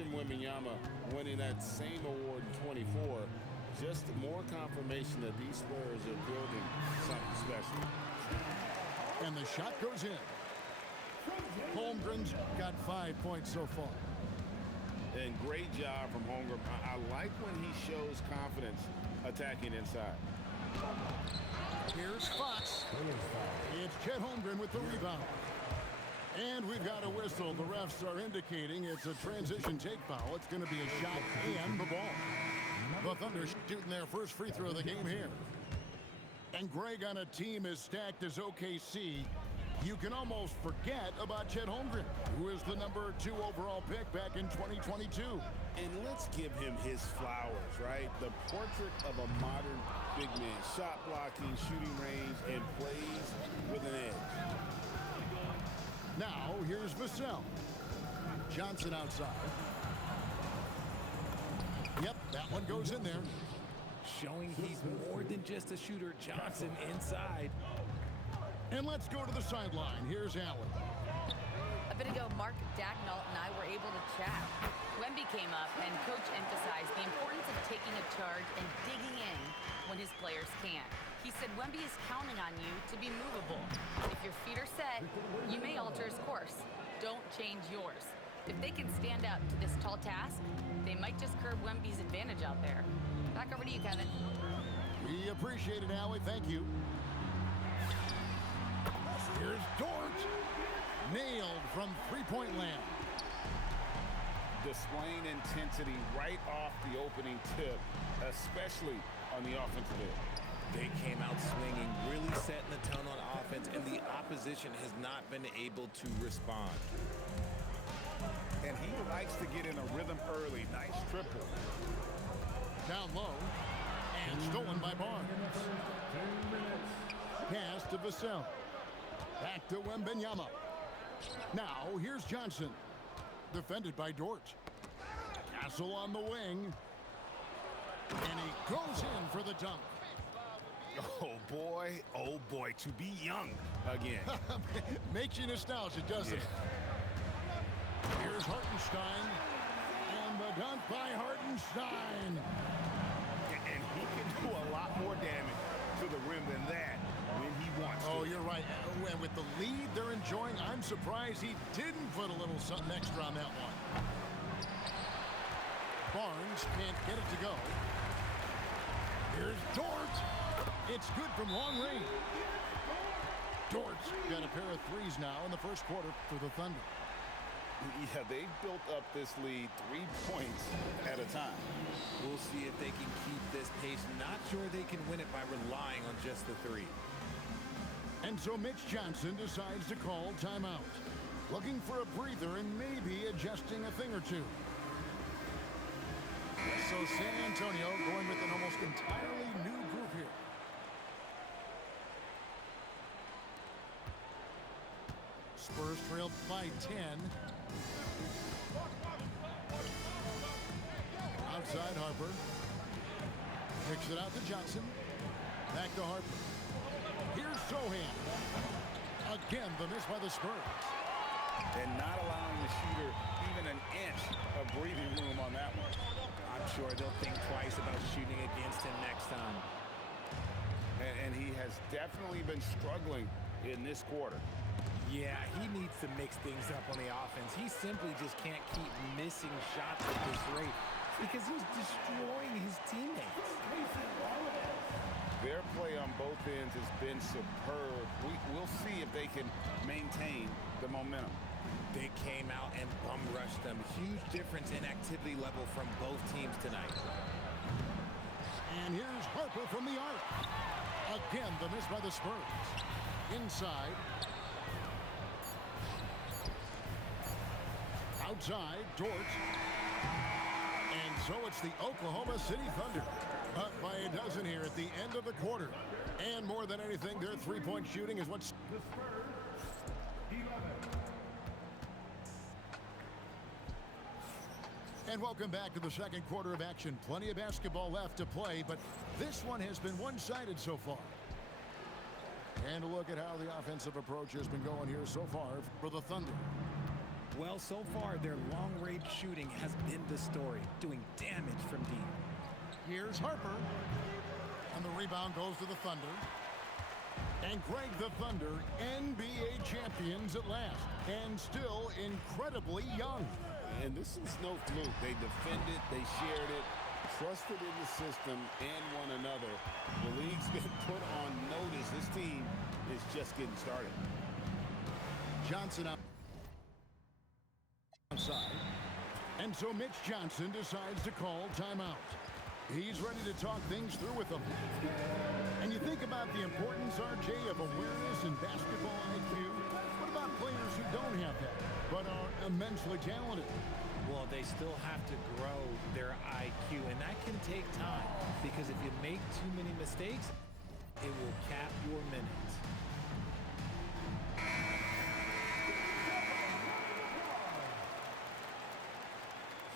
Victor Wembanyama winning that same award in 24, just more confirmation that these Spurs are building something special. And the shot goes in. Holmgren's got 5 points so far. And great job from Holmgren. I like when he shows confidence attacking inside. Here's Fox. It's Chet Holmgren with the rebound. And we've got a whistle. The refs are indicating it's a transition take foul. It's going to be a shot and the ball. The Thunder shooting their first free throw of the game here. And Greg, on a team as stacked as OKC, you can almost forget about Chet Holmgren, who is the number 2 overall pick back in 2022. And let's give him his flowers, right? The portrait of a modern big man. Shot blocking, shooting range, and plays with an edge. Now, here's Vassell. Johnson outside. Yep, that one goes in there. Showing he's more than just a shooter. Johnson inside. And let's go to the sideline. Here's Allen. A bit ago, Mark Dagnall and I were able to chat. Wemby came up, and Coach emphasized the importance of taking a charge and digging in when his players can't. He said Wemby is counting on you to be movable. If your feet are set, you may alter his course. Don't change yours. If they can stand up to this tall task, they might just curb Wemby's advantage out there. Back over to you, Kevin. We appreciate it, Allie. Thank you. Here's Dort. Nailed from three-point land. Displaying intensity right off the opening tip, especially on the offensive end. They came out swinging, really setting the tone on offense, and the opposition has not been able to respond. And he likes to get in a rhythm early. Nice triple. Down low. And stolen by Barnes. Pass to Vassell. Back to Wembanyama. Now, here's Johnson. Defended by Dort. Castle on the wing. And he goes in for the dunk. Oh boy, to be young again. Makes you nostalgic, doesn't it? Here's Hartenstein. And the dunk by Hartenstein. And he can do a lot more damage to the rim than that when he wants to. Oh, you're right. And with the lead they're enjoying, I'm surprised he didn't put a little something extra on that one. Barnes can't get it to go. Here's Dort. It's good from long range. Dort's got a pair of threes now in the first quarter for the Thunder. Yeah, they've built up this lead 3 points at a time. We'll see if they can keep this pace. Not sure they can win it by relying on just the three. And so Mitch Johnson decides to call timeout. Looking for a breather and maybe adjusting a thing or two. So San Antonio going with an almost entirely new group here. Spurs trailed by 10. Outside Harper. Kicks it out to Johnson. Back to Harper. Here's Sohan. Again, the miss by the Spurs. And not allowing the shooter even an inch of breathing room on that one. I'm sure they'll think twice about shooting against him next time. And he has definitely been struggling in this quarter. Yeah, he needs to mix things up on the offense. He simply just can't keep missing shots at this rate because he's destroying his teammates. Their play on both ends has been superb. We'll see if they can maintain the momentum. They came out and bum rushed them. Huge difference in activity level from both teams tonight. And here's Harper from the arc. Again, the miss by the Spurs. Inside. Outside, Dort. And so it's the Oklahoma City Thunder. Up by a dozen here at the end of the quarter. And more than anything, their three-point shooting is what's... The Spurs, 11. And welcome back to the second quarter of action. Plenty of basketball left to play, but this one has been one-sided so far. And a look at how the offensive approach has been going here so far for the Thunder. Well, so far, their long-range shooting has been the story, doing damage from deep. Here's Harper. And the rebound goes to the Thunder. And Greg, the Thunder, NBA champions at last. And still incredibly young. And this is no fluke. They defended, they shared it, trusted in the system and one another. The league's been put on notice. This team is just getting started. Johnson outside. And so Mitch Johnson decides to call timeout. He's ready to talk things through with them. And you think about the importance, RJ, of awareness and basketball IQ. What about players who don't have that, but are immensely talented? Well, they still have to grow their IQ, and that can take time because if you make too many mistakes, it will cap your minutes.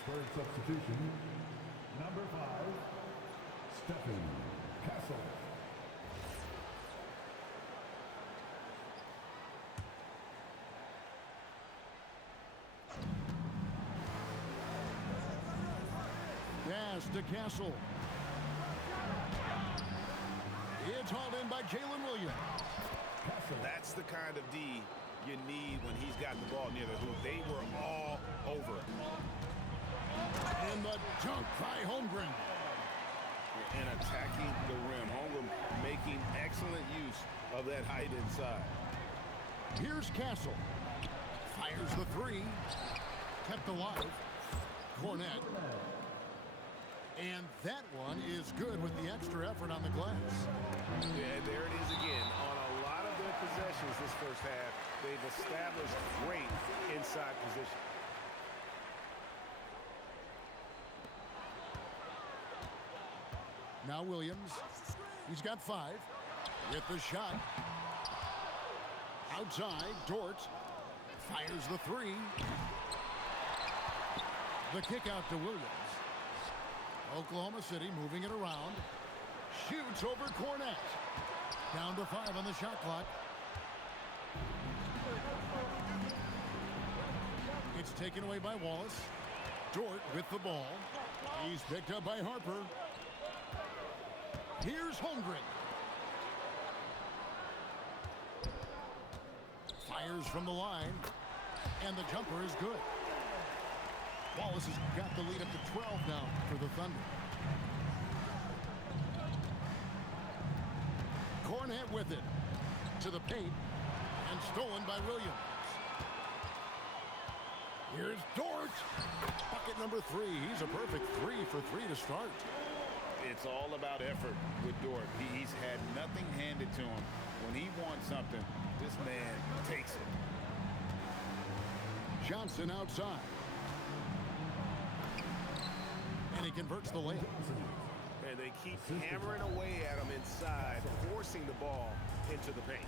Third substitution, number 5, Stephen Castle. Pass to Castle. It's hauled in by Jalen Williams. That's the kind of D you need when he's got the ball near the hoop. They were all over it. And the dunk by Holmgren. And attacking the rim. Holmgren making excellent use of that height inside. Here's Castle. Fires the three. Kept alive. Cornette. And that one is good with the extra effort on the glass. Yeah, there it is again. On a lot of their possessions this first half, they've established great inside position. Now Williams. He's got 5. With the shot. Outside, Dort. Fires the three. The kick out to Williams. Oklahoma City moving it around. Shoots over Cornette. Down to 5 on the shot clock. It's taken away by Wallace. Dort with the ball. He's picked up by Harper. Here's Holmgren. Fires from the line. And the jumper is good. Wallace has got the lead up to 12 now for the Thunder. Cornette with it. To the paint. And stolen by Williams. Here's Dort. Bucket number 3. He's a perfect 3 for 3 to start. It's all about effort with Dort. He's had nothing handed to him. When he wants something, this man takes it. Johnson outside. And he converts the layup. And they keep hammering away at him inside, forcing the ball into the paint.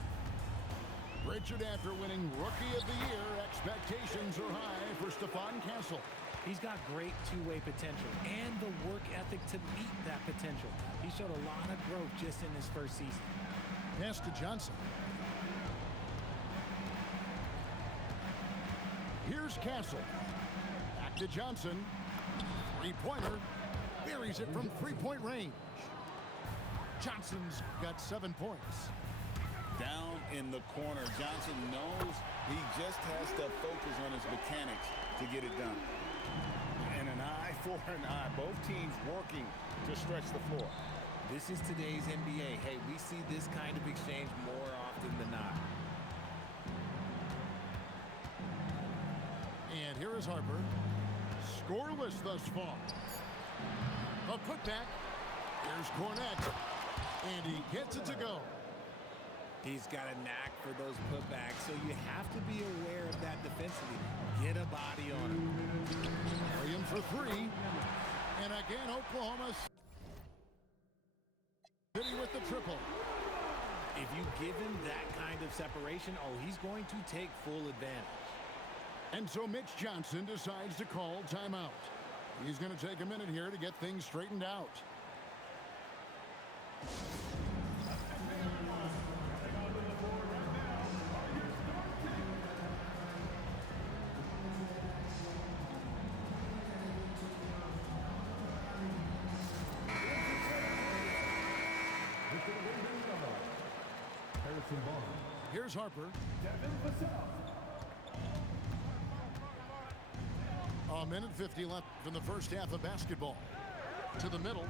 Richard, after winning Rookie of the Year, expectations are high for Stephon Castle. He's got great two-way potential and the work ethic to meet that potential. He showed a lot of growth just in his first season. Pass to Johnson. Here's Castle. Back to Johnson. Three-pointer. Buries it from three-point range. Johnson's got 7 points. Down in the corner, Johnson knows he just has to focus on his mechanics to get it done. And an eye for an eye. Both teams working to stretch the floor. This is today's NBA. Hey, we see this kind of exchange more often than not. And here is Harper. Scoreless thus far. A putback. Here's Cornette. And he gets it to go. He's got a knack for those putbacks, so you have to be aware of that defensively. Get a body on him. Williams for 3. And again, Oklahoma City with the triple. If you give him that kind of separation, oh, he's going to take full advantage. And so Mitch Johnson decides to call timeout. He's going to take a minute here to get things straightened out. Here's Harper. A minute 50 left from the first half of basketball. To the middle.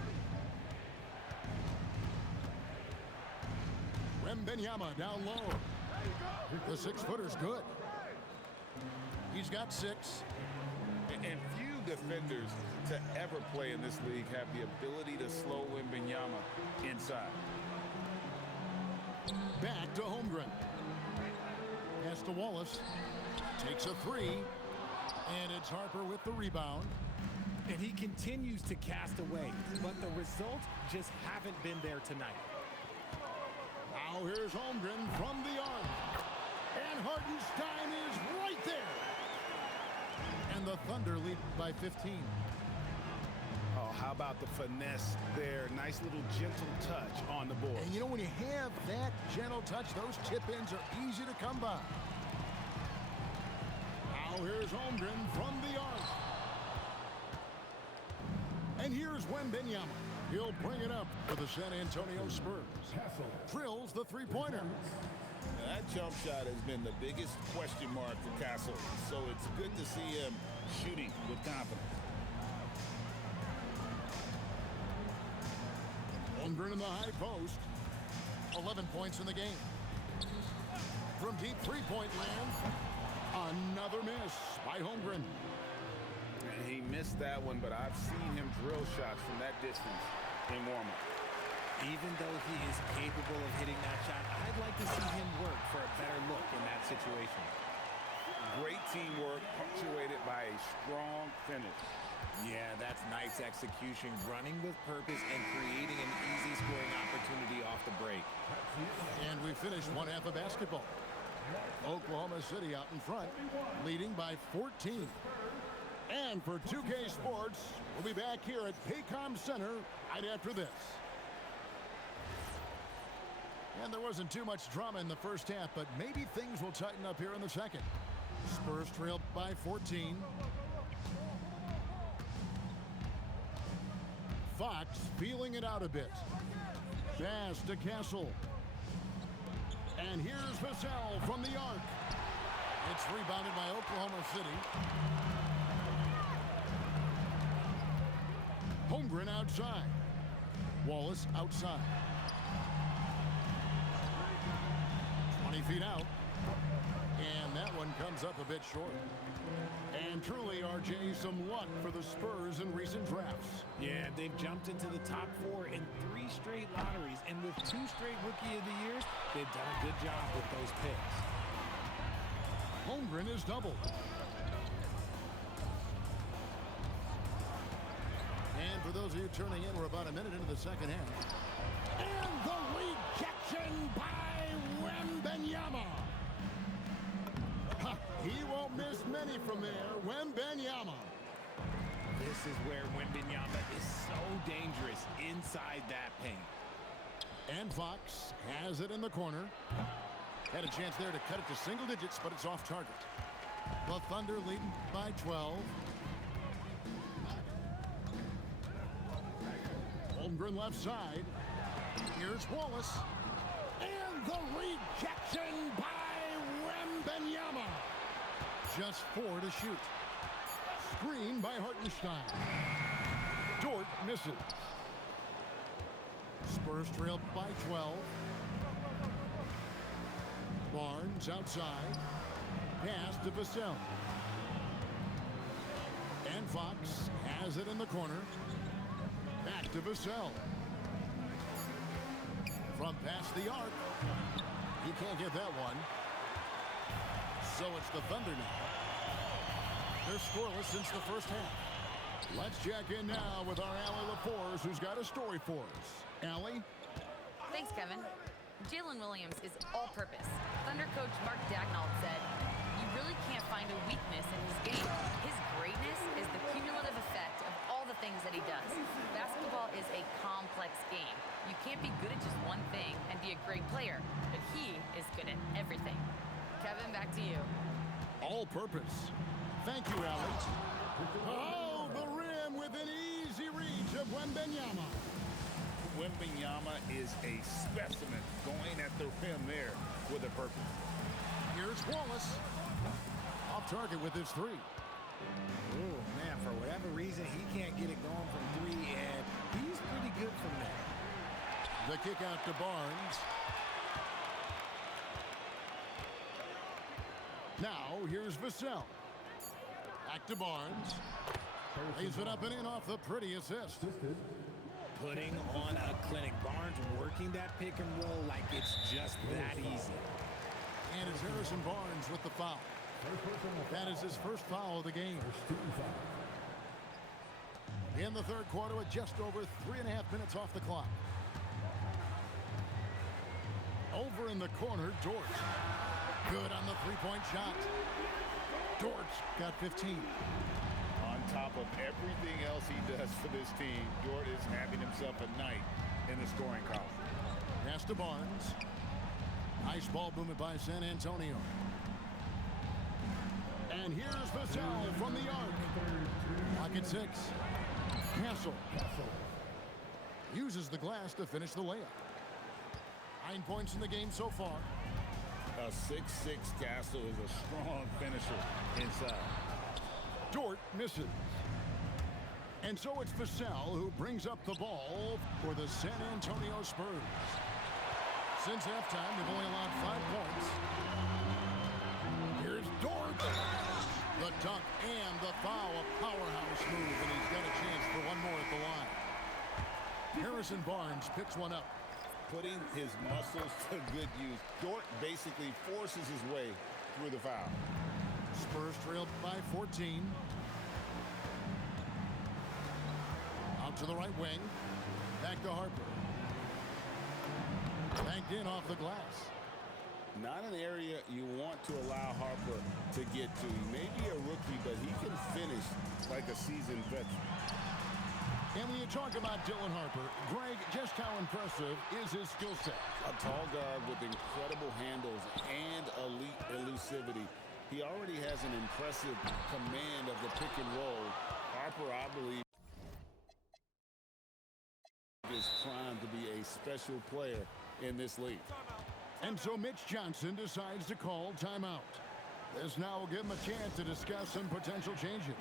Wembenyama down low. The 6-footer's good. He's got 6. And few defenders to ever play in this league have the ability to slow Wembenyama inside. Back to Holmgren. Pass to Wallace. Takes a 3. And it's Harper with the rebound. And he continues to cast away, but the results just haven't been there tonight. Now here's Holmgren from the arc. And Hartenstein is right there. And the Thunder lead by 15. Oh, how about the finesse there? Nice little gentle touch on the board. And you know, when you have that gentle touch, those chip-ins are easy to come by. Now here's Holmgren from the arc. And here's Wembenyama. He'll bring it up for the San Antonio Spurs. Drills the three-pointer. That jump shot has been the biggest question mark for Castle, so it's good to see him shooting with confidence. Holmgren in the high post. 11 points in the game. From deep three-point land, another miss by Holmgren. And he missed that one, but I've seen him drill shots from that distance in warm-up. Even though he is capable of hitting that shot, I'd like to see him work for a better look in that situation. Great teamwork punctuated by a strong finish. Yeah, that's nice execution, running with purpose and creating an easy scoring opportunity off the break. And we finished one half of basketball. Oklahoma City out in front, leading by 14. And for 2K Sports, we'll be back here at Paycom Center right after this. And there wasn't too much drama in the first half, but maybe things will tighten up here in the second. Spurs trailed by 14. Fox feeling it out a bit. Pass to Castle. And here's Vassell from the arc. It's rebounded by Oklahoma City. Holmgren outside. Wallace outside. 20 feet out. And that one comes up a bit short. And truly, RJ, some luck for the Spurs in recent drafts. Yeah, they've jumped into the top 4 in 3 straight lotteries. And with 2 straight Rookie of the Years, they've done a good job with those picks. Holmgren is doubled. And for those of you turning in, we're about a minute into the second half. And the rejection by Wembenyama. He won't miss many from there. Wembenyama. This is where Wembenyama is so dangerous inside that paint. And Fox has it in the corner. Had a chance there to cut it to single digits, but it's off target. The Thunder leading by 12. Holmgren left side. Here's Wallace. And the rejection by Wembenyama. Just 4 to shoot. Screen by Hartenstein. Dort misses. Spurs trail by 12. Barnes outside. Pass to Vassell. And Fox has it in the corner. Back to Vassell. From past the arc. He can't get that one. So it's the Thunder now. They're scoreless since the first half. Let's check in now with our Allie LaForce, who's got a story for us. Allie? Thanks, Kevin. Jalen Williams is all-purpose. Thunder coach Mark Daigneault said, "You really can't find a weakness in his game. His greatness is the cumulative effect of all the things that he does. Basketball is a complex game. You can't be good at just one thing and be a great player, but he is good at everything." Kevin, back to you. All-purpose. Thank you, Allie. Oh, the rim with an easy reach of Wembenyama. Wembanyama is a specimen going at the rim there with a purpose. Here's Wallace. Off target with his three. Oh, man, for whatever reason, he can't get it going from three, and he's pretty good from there. The kick out to Barnes. Now, here's Vassell. Back to Barnes. Lays it up and in off the pretty assist. Putting on a clinic. Barnes working that pick and roll like it's just that easy. And it's Harrison Barnes with the foul. That is his first foul of the game. In the third quarter with just over 3.5 minutes off the clock. Over in the corner, Dort. Good on the three-point shot. Dort got 15. On top of everything else he does for this team, Dort is having himself a night in the scoring column. Pass to Barnes. Nice ball movement by San Antonio. And here's Vassell from the arc. Lock at 6. Castle uses the glass to finish the layup. 9 points in the game so far. A 6'6" Castle is a strong finisher inside. Dort misses. And so it's Vassell who brings up the ball for the San Antonio Spurs. Since halftime, they've only allowed 5 points. Here's Dort. The dunk and the foul, a powerhouse move, and he's got a chance for one more at the line. Harrison Barnes picks one up. Putting his muscles to good use. Dort basically forces his way through the foul. Spurs trailed by 14. Out to the right wing. Back to Harper. Banked in off the glass. Not an area you want to allow Harper to get to. He may be a rookie, but he can finish like a seasoned veteran. And when you talk about Dylan Harper, Greg, just how impressive is his skill set? A tall guard with incredible handles and elite elusivity. He already has an impressive command of the pick and roll. Harper, I believe, is primed to be a special player in this league. And so Mitch Johnson decides to call timeout. This now will give him a chance to discuss some potential changes.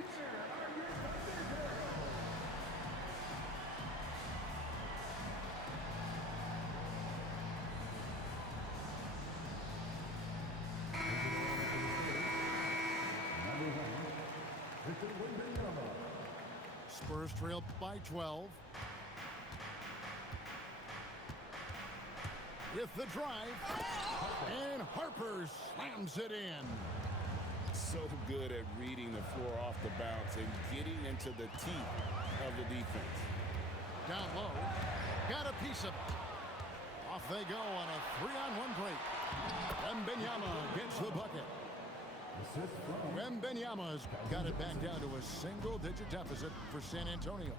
Spurs trail by 12. With the drive, and Harper slams it in. So good at reading the floor off the bounce and getting into the teeth of the defense. Down low, got a piece of it. Off they go on a 3-on-1 break. Wembanyama gets the bucket. Wembanyama's got it back down to a single-digit deficit for San Antonio.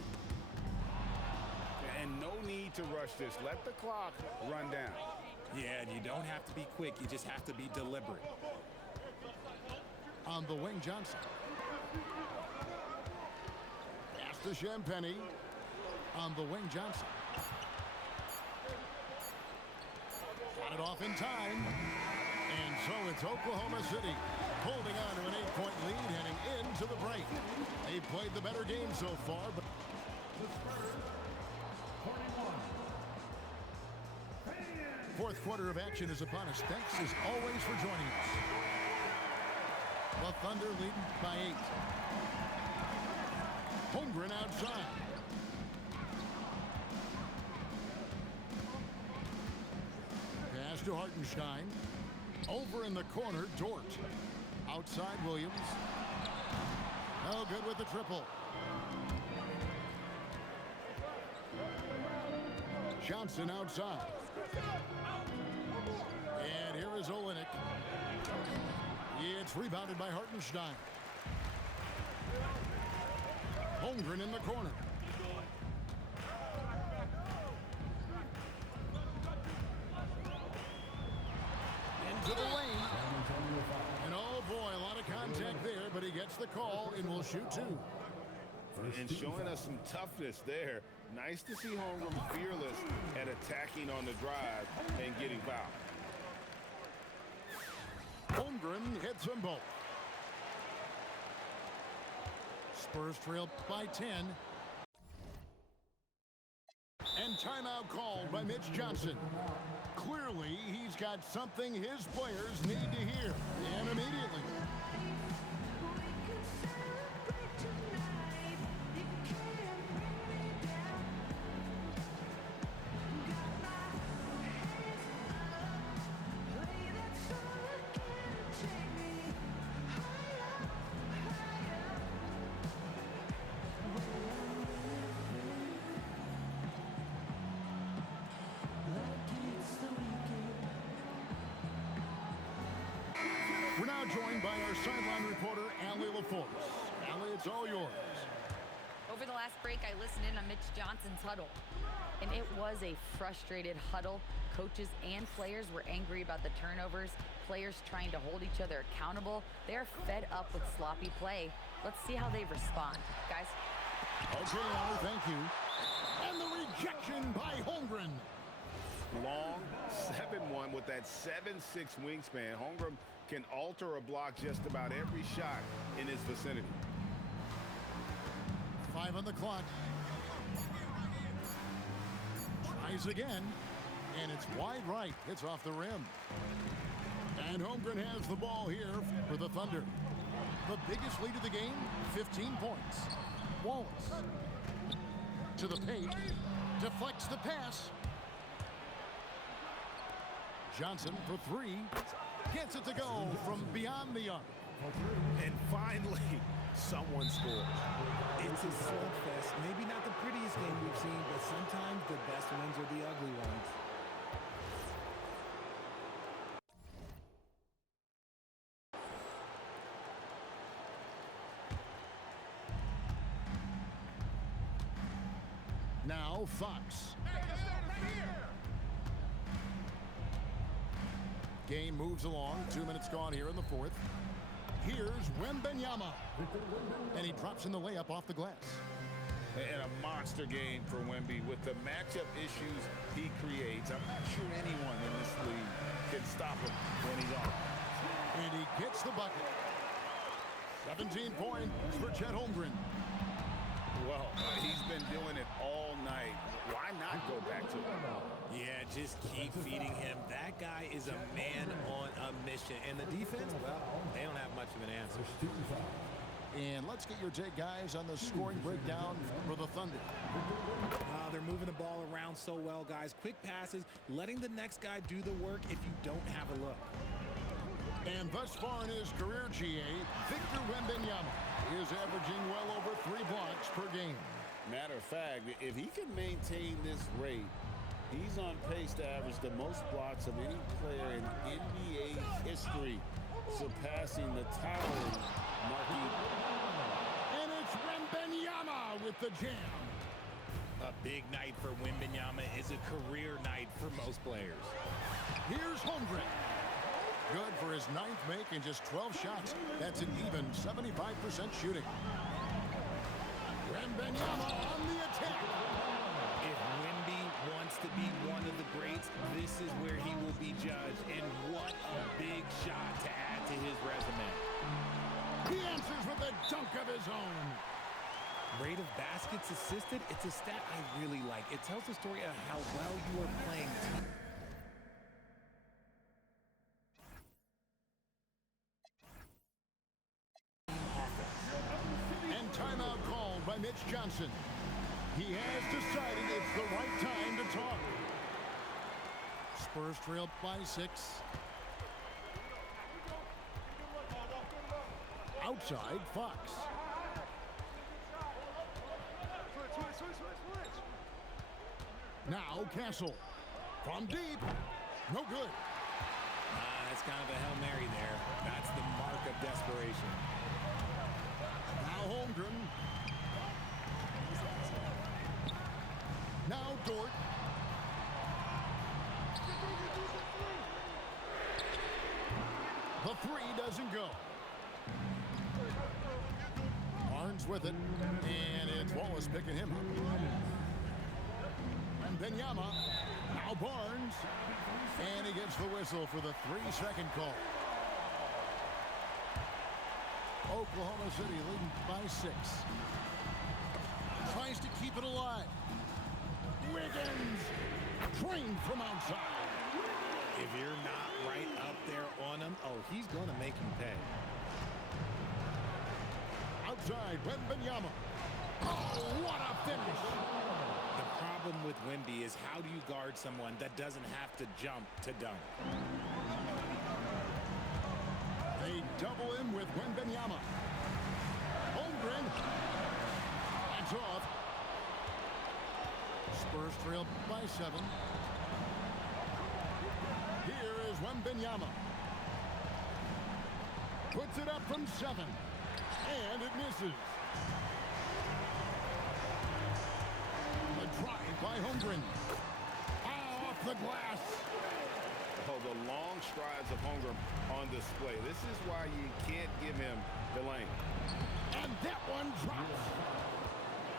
And no need to rush this. Let the clock run down. Yeah, and you don't have to be quick. You just have to be deliberate. On the wing, Johnson. Pass to Champagny. On the wing, Johnson. Got it off in time. And so it's Oklahoma City holding on to an 8-point lead heading into the break. They've played the better game so far, but fourth quarter of action is upon us. Thanks as always for joining us. The Thunder leading by 8. Holmgren outside. Pass to Hartenstein. Over in the corner, Dort. Outside, Williams. No good with the triple. Johnson outside. And here is Olenek. It's rebounded by Hartenstein. Holmgren in the corner. Into the lane. And oh boy, a lot of contact there, but he gets the call and will shoot 2. and showing us some toughness there. Nice to see Holmgren fearless at attacking on the drive and getting fouled. Holmgren hits them both. Spurs trail by 10. And timeout called by Mitch Johnson. Clearly, he's got something his players need to hear, and immediately. We're now joined by our sideline reporter, Allie LaForce. Allie, it's all yours. Over the last break, I listened in on Mitch Johnson's huddle, and it was a frustrated huddle. Coaches and players were angry about the turnovers, players trying to hold each other accountable. They're fed up with sloppy play. Let's see how they respond. Guys? Okay, Allie, thank you. And the rejection by Holmgren. Long 7-1 with that 7'6" wingspan. Holmgren can alter a block just about every shot in his vicinity. 5 on the clock. Tries again, and it's wide right. It's off the rim. And Holmgren has the ball here for the Thunder. The biggest lead of the game, 15 points. Wallace to the paint, deflects the pass. Johnson for 3. Gets it to go from beyond the arc. And finally, someone scores. It's a slugfest. Maybe not the prettiest game we've seen, but sometimes the best ones are the ugly ones. Now Fox. Game moves along. 2 minutes gone here in the fourth. Here's Wembanyama. And he drops in the layup off the glass. And a monster game for Wemby with the matchup issues he creates. I'm not sure anyone in this league can stop him when he's on. And he gets the bucket. 17 points for Chet Holmgren. Well, he's been doing it all night. Why not go back to it? Yeah, just keep feeding him. That guy is a man on a mission. And the defense, well, they don't have much of an answer. And let's get your take, guys, on the scoring breakdown for the Thunder. They're moving the ball around so well, guys. Quick passes, letting the next guy do the work if you don't have a look. And thus far in his career, GA, Victor Wembanyama is averaging well over 3 blocks per game. Matter of fact, if he can maintain this rate, he's on pace to average the most blocks of any player in NBA history, surpassing the towering Marquis. And it's Wembanyama with the jam. A big night for Wembanyama is a career night for most players. Here's Holmgren. Good for his 9th make and just 12 shots. That's an even 75% shooting. Wembanyama on the attack. If Wemby wants to be one of the greats, this is where he will be judged. And what a big shot to add to his resume. He answers with a dunk of his own. Rate of baskets assisted, it's a stat I really like. It tells the story of how well you are playing. And timeout called by Mitch Johnson. He has decided it's the right time to talk. Spurs trail by 6. Outside, Fox. Now Castle. From deep. No good. That's kind of a Hail Mary there. That's the mark of desperation. Now Holmgren. Now Dort. The 3 doesn't go. Barnes Barnes with it, and it's Wallace picking him up. And Benyama, now Barnes, and he gets the whistle for the 3-second call. Oklahoma City leading by 6. Tries to keep it alive. Wiggins, trained from outside. If you're not right up there on him, oh, he's going to make him pay. Outside, Wembanyama. Oh, what a finish. The problem with Wemby is how do you guard someone that doesn't have to jump to dunk? They double him with Wembanyama. Holmgren. That's off. Spurs trail by 7. Here is Wembanyama. Puts it up from 7. And it misses. The drive by Holmgren. Off the glass. Oh, the long strides of Holmgren on display. This is why you can't give him the lane. And that one drops.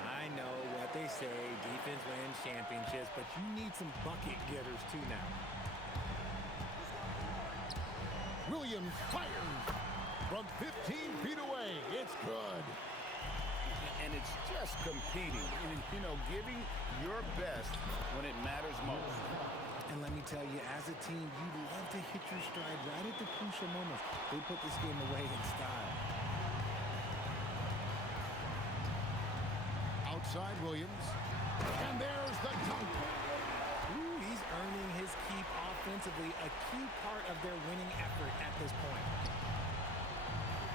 I know what they say, defense wins championships, but you need some bucket getters too now. Williams fires from 15 feet away. It's good. And it's just competing and, you know, giving your best when it matters most. And let me tell you, as a team, you love to hit your stride right at the crucial moments. They put this game away in style. Outside Williams. And there's the dunk. Ooh, he's earning his keep offensively, a key part of their winning effort at this point.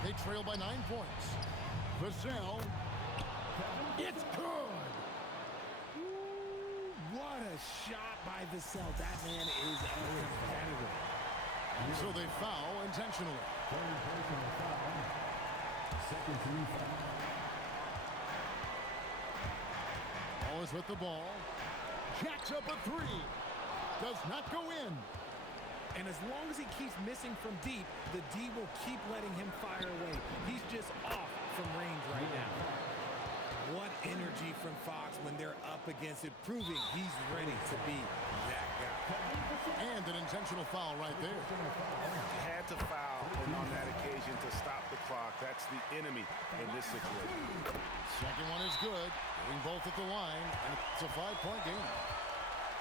They trail by 9 points. Vassell. It's good. Ooh, what a shot by Vassell. That man is a competitor. So they foul intentionally. Third personal foul. Second team foul. Wallace with the ball. Jacks up a 3. Does not go in. And as long as he keeps missing from deep, the D will keep letting him fire away. He's just off from range right now. What energy from Fox when they're up against it, proving he's ready to be that guy. And an intentional foul right there. Had to foul on that occasion to stop the clock. That's the enemy in this situation. Second one is good. Getting both at the line, and it's a 5-point game.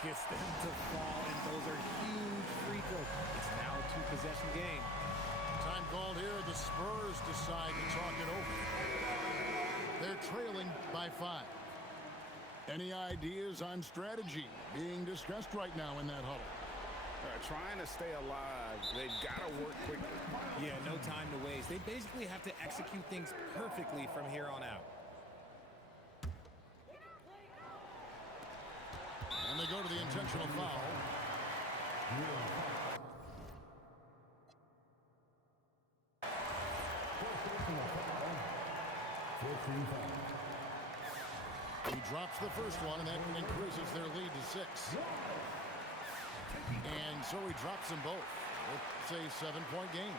Gets them to fall, and those are huge free throws. It's now a 2-possession game. Time called here. The Spurs decide to talk it over. They're trailing by 5. Any ideas on strategy being discussed right now in that huddle? Trying to stay alive. They've got to work quickly. Yeah, no time to waste. They basically have to execute things perfectly from here on out. And they go to the intentional foul. He drops the first one, and that increases their lead to 6. And so he drops them both. It's a 7-point game.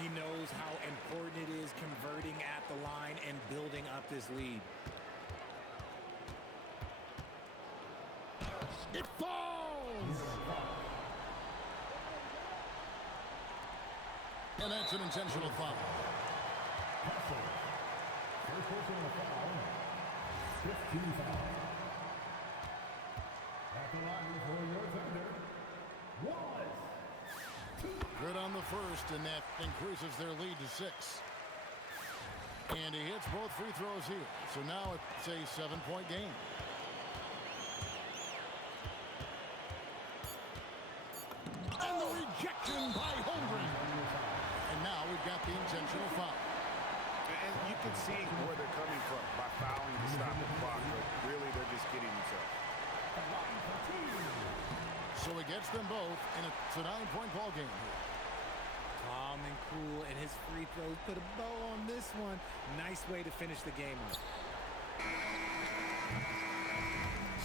He knows how important it is converting at the line and building up this lead. It falls! And that's an intentional foul. First personal foul. 15 foul. At the line for your thunder, Wallace. Good on the first, and that increases their lead to 6. And he hits both free throws here. So now it's a 7-point game. And the rejection by Holmgren. And now we've got the intentional foul. And you can see where they're coming from by fouling to stop the clock, but really they're just kidding themselves. So he gets them both, and it's a 9-point ball game here. Calm and cool, and his free throws put a bow on this one. Nice way to finish the game up.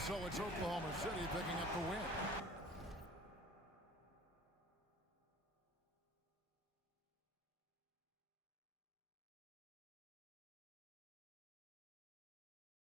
So it's Oklahoma City picking up the win.